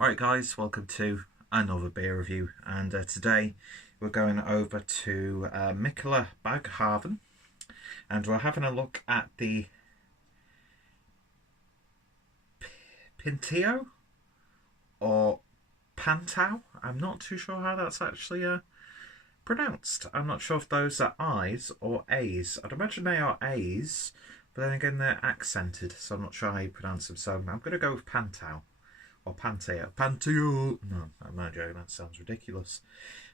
Alright guys, welcome to another beer review, and today we're going over to Mikkeller Baghaven, and we're having a look at the Pántáo or Pántáo. I'm not too sure how that's actually pronounced. I'm not sure if those are I's or A's. I'd imagine they are A's, but then again they're accented, so I'm not sure how you pronounce them, so I'm going to go with Pántáo. Or Pántáo. Pántáo! No, I'm not joking, that sounds ridiculous.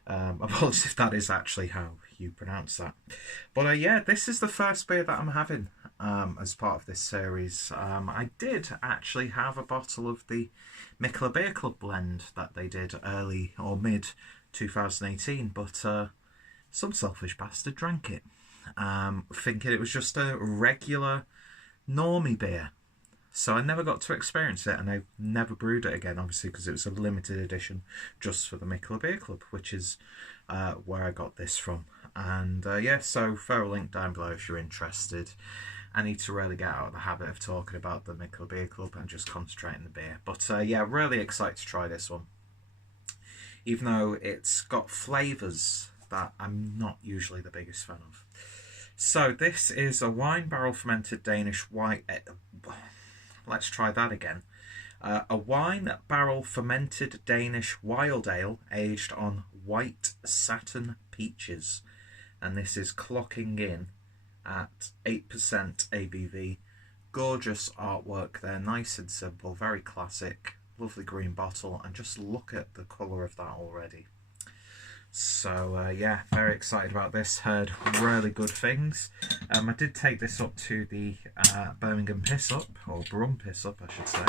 Apologies if that is actually how you pronounce that. But yeah, this is the first beer that I'm having as part of this series. I did actually have a bottle of the Mikkeller Beer Club blend that they did early or mid 2018, but some selfish bastard drank it, thinking it was just a regular normie beer. So I never got to experience it, and I've never brewed it again, obviously, because it was a limited edition just for the Mikkeller Beer Club, which is where I got this from. And yeah, so throw a link down below if you're interested. I need to really get out of the habit of talking about the Mikkeller Beer Club and just concentrate on the beer. But yeah, really excited to try this one. Even though it's got flavours that I'm not usually the biggest fan of. So this is a wine barrel fermented Danish white... Let's try that again. A wine barrel fermented Danish wild ale aged on white satin peaches. And this is clocking in at 8% ABV. Gorgeous artwork there, nice and simple, very classic. Lovely green bottle, and just look at the colour of that already. So yeah, very excited about this. Heard really good things. I did take this up to the Birmingham Piss Up, or Brum Piss Up I should say,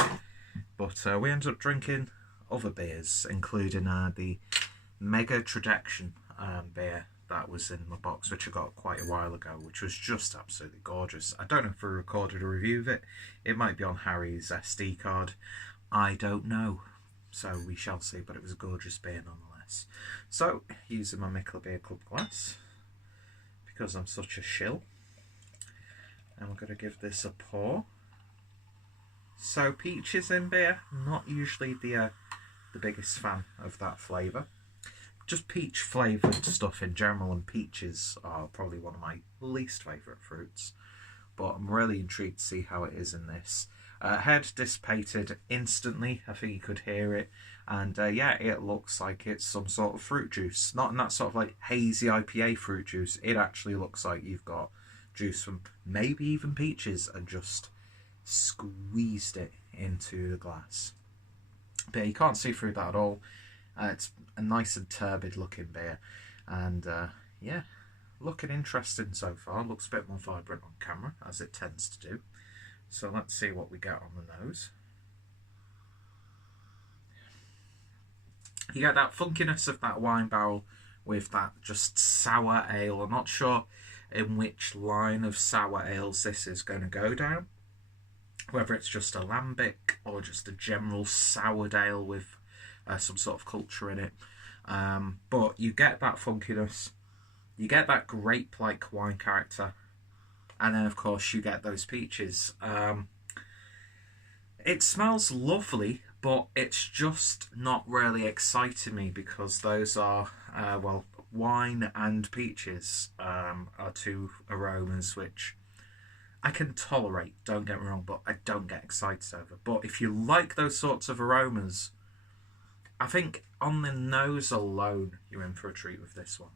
but we ended up drinking other beers, including the Mega Trajection beer that was in my box, which I got quite a while ago, which was just absolutely gorgeous. I don't know if we recorded a review of it. It might be on Harry's SD card. I don't know, so we shall see, but it was a gorgeous beer nonetheless. So, using my Mikkeller Beer Club glass, because I'm such a shill, and we're going to give this a pour. So, peaches in beer, not usually the biggest fan of that flavour. Just peach flavoured stuff in general, and peaches are probably one of my least favourite fruits. But I'm really intrigued to see how it is in this. Head dissipated instantly, I think you could hear it. And yeah, it looks like it's some sort of fruit juice. Not in that sort of like hazy IPA fruit juice. It actually looks like you've got juice from maybe even peaches and just squeezed it into the glass. But yeah, you can't see through that at all. It's a nice and turbid looking beer. And yeah, looking interesting so far. Looks a bit more vibrant on camera, as it tends to do. So let's see what we get on the nose. You get that funkiness of that wine barrel with that just sour ale. I'm not sure in which line of sour ales this is going to go down. Whether it's just a lambic or just a general sour ale with some sort of culture in it. But you get that funkiness. You get that grape-like wine character. And then, of course, you get those peaches. It smells lovely, but it's just not really exciting me because those are, well, wine and peaches are two aromas which I can tolerate, don't get me wrong, but I don't get excited over. But if you like those sorts of aromas, I think on the nose alone, you're in for a treat with this one.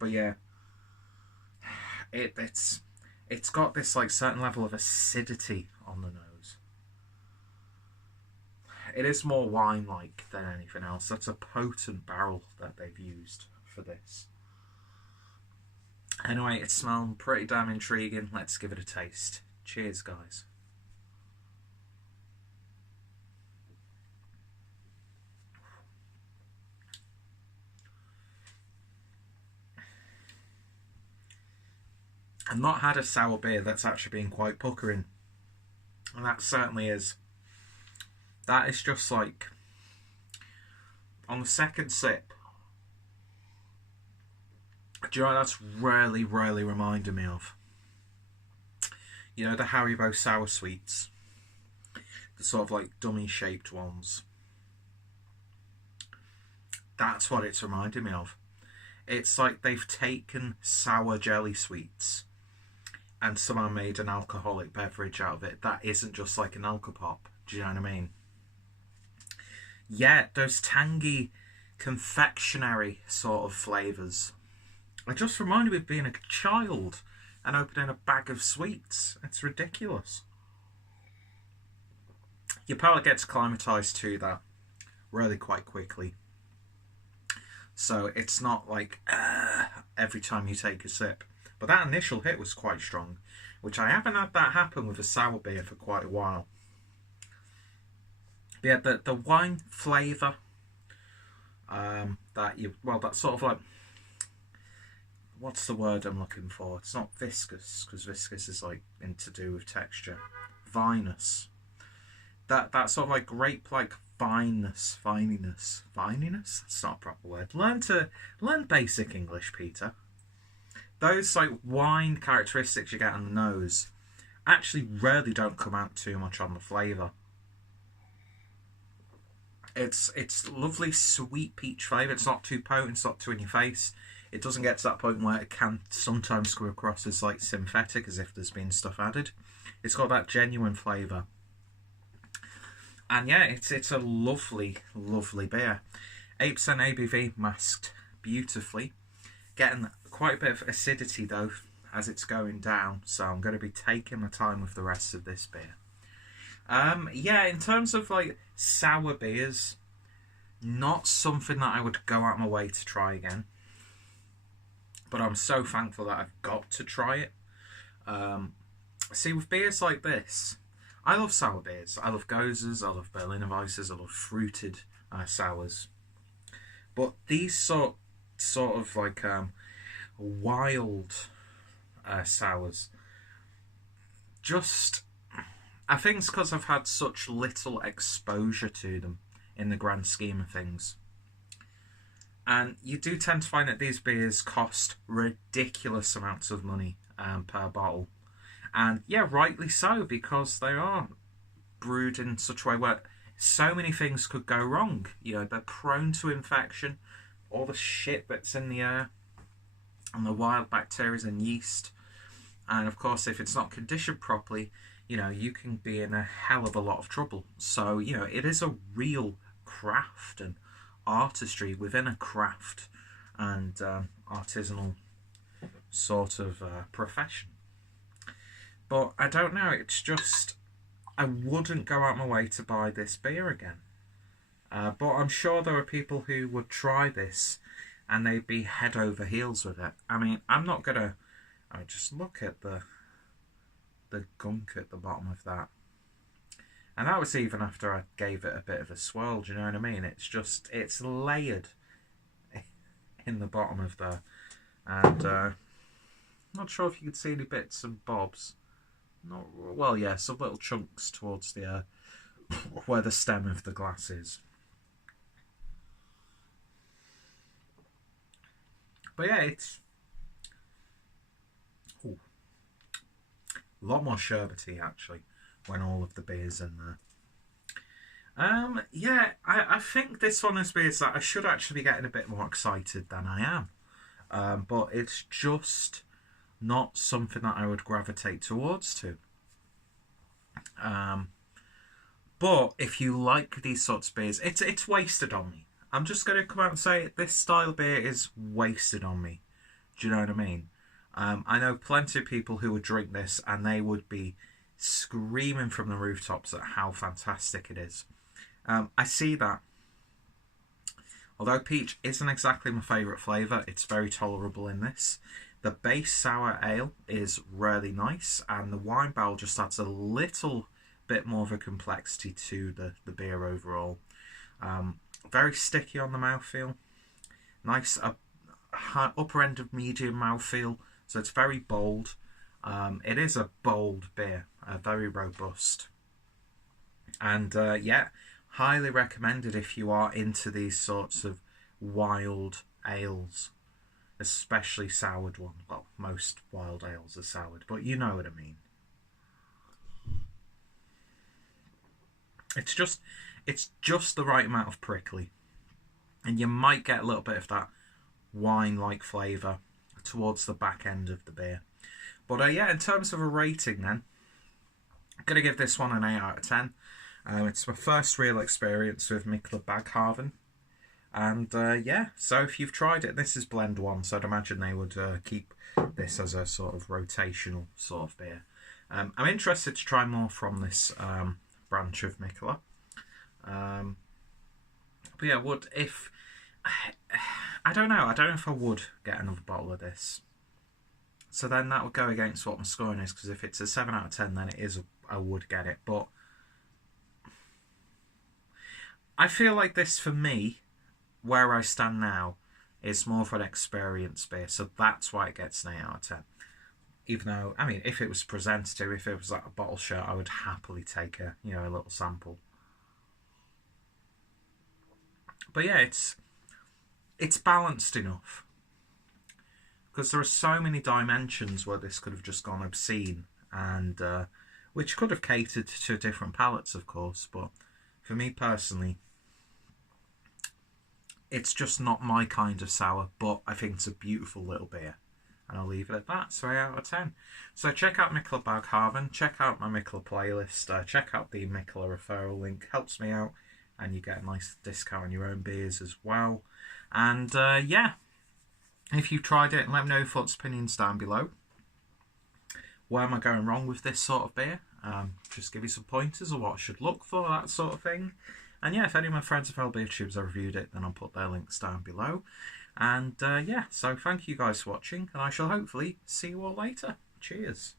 But yeah, it's got this like certain level of acidity on the nose. It is more wine-like than anything else. That's a potent barrel that they've used for this. Anyway, it's smelling pretty damn intriguing. Let's give it a taste. Cheers, guys. I've not had a sour beer that's actually been quite puckering. And that certainly is. That is just like, on the second sip, do you know what that's really reminding me of? You know the Haribo sour sweets? the sort of like dummy shaped ones. That's what it's reminding me of. It's like they've taken sour jelly sweets and somehow made an alcoholic beverage out of it that isn't just like an alcopop. Do you know what I mean? Yeah, those tangy confectionery sort of flavours. It just reminded me of being a child and opening a bag of sweets. It's ridiculous. Your palate gets acclimatised to that really quite quickly. So it's not like every time you take a sip. But that initial hit was quite strong, which I haven't had that happen with a sour beer for quite a while. But yeah, the wine flavour, that sort of like, what's the word I'm looking for? It's not viscous, because viscous is like to do with texture. Vinous. That sort of like grape-like vininess. That's not a proper word. Learn basic English, Peter. Those like wine characteristics you get on the nose actually really don't come out too much on the flavour. It's lovely sweet peach flavour. It's not too potent, it's not too in your face. It doesn't get to that point where it can sometimes come across as like synthetic, as if there's been stuff added. It's got that genuine flavour. And yeah, it's a lovely, lovely beer. 8% ABV, masked beautifully. Getting quite a bit of acidity though as it's going down, so I'm going to be taking my time with the rest of this beer. Yeah, in terms of like sour beers, not something that I would go out my way to try again. But I'm so thankful that I've got to try it. See, with beers like this, I love sour beers. I love Gozers, I love Berliner Weisses, I love fruited sours. But these sort of like wild sours, just, I think it's because I've had such little exposure to them in the grand scheme of things. And you do tend to find that these beers cost ridiculous amounts of money per bottle. And yeah, rightly so, because they are brewed in such a way where so many things could go wrong. You know, they're prone to infection, all the shit that's in the air, and the wild bacteria and yeast. And of course, if it's not conditioned properly, you know, you can be in a hell of a lot of trouble. So, you know, it is a real craft and artistry within a craft and artisanal sort of profession. But I don't know, it's just, I wouldn't go out my way to buy this beer again. But I'm sure there are people who would try this and they'd be head over heels with it. I mean, I'm not going to, just look at the gunk at the bottom of that. And that was even after I gave it a bit of a swirl, do you know what I mean? It's just, it's layered in the bottom of there. And not sure if you could see any bits and bobs. Not well, yeah, some little chunks towards the where the stem of the glass is. But yeah, it's a lot more sherbety actually when all of the beer's in there. Yeah, I think this one is beers that I should actually be getting a bit more excited than I am. But it's just not something that I would gravitate towards to. But if you like these sorts of beers, it's wasted on me. I'm just going to come out and say this style of beer is wasted on me. Do you know what I mean? I know plenty of people who would drink this and they would be screaming from the rooftops at how fantastic it is. I see that. Although peach isn't exactly my favourite flavour, it's very tolerable in this. The base sour ale is really nice, and the wine barrel just adds a little bit more of a complexity to the beer overall. Very sticky on the mouthfeel. Nice upper end of medium mouthfeel, so it's very bold. It is a bold beer, very robust. And yeah, highly recommended if you are into these sorts of wild ales. Especially soured one. Well, most wild ales are soured, but you know what I mean. It's just the right amount of prickly, and you might get a little bit of that wine-like flavour towards the back end of the beer. But yeah, in terms of a rating then, I'm going to give this one an 8 out of 10. It's my first real experience with Mikkeller Baghaven. And yeah, so if you've tried it, this is blend 1, so I'd imagine they would keep this as a sort of rotational sort of beer. I'm interested to try more from this branch of Mikkeller. But yeah, I don't know if I would get another bottle of this. So then that would go against what my scoring is, because if it's a 7 out of 10, then I would get it. But I feel like this, for me, where I stand now, is more of an experience beer, so that's why it gets an 8 out of 10. Even though, I mean, if it was presented, if it was like a bottle shot, I would happily take a little sample. But yeah, it's balanced enough, because there are so many dimensions where this could have just gone obscene, and which could have catered to different palates, of course. But for me personally, it's just not my kind of sour, but I think it's a beautiful little beer. And I'll leave it at that, so 8 out of 10. So check out Mikkeller Baghaven, check out my Mikkeller playlist, check out the Mikkeller referral link, helps me out, and you get a nice discount on your own beers as well. And yeah, if you've tried it, let me know your thoughts, opinions down below. Where am I going wrong with this sort of beer? Just give you some pointers of what I should look for, that sort of thing. And yeah, if any of my friends have held beer tubes have reviewed it, then I'll put their links down below. And yeah, so thank you guys for watching, and I shall hopefully see you all later. Cheers.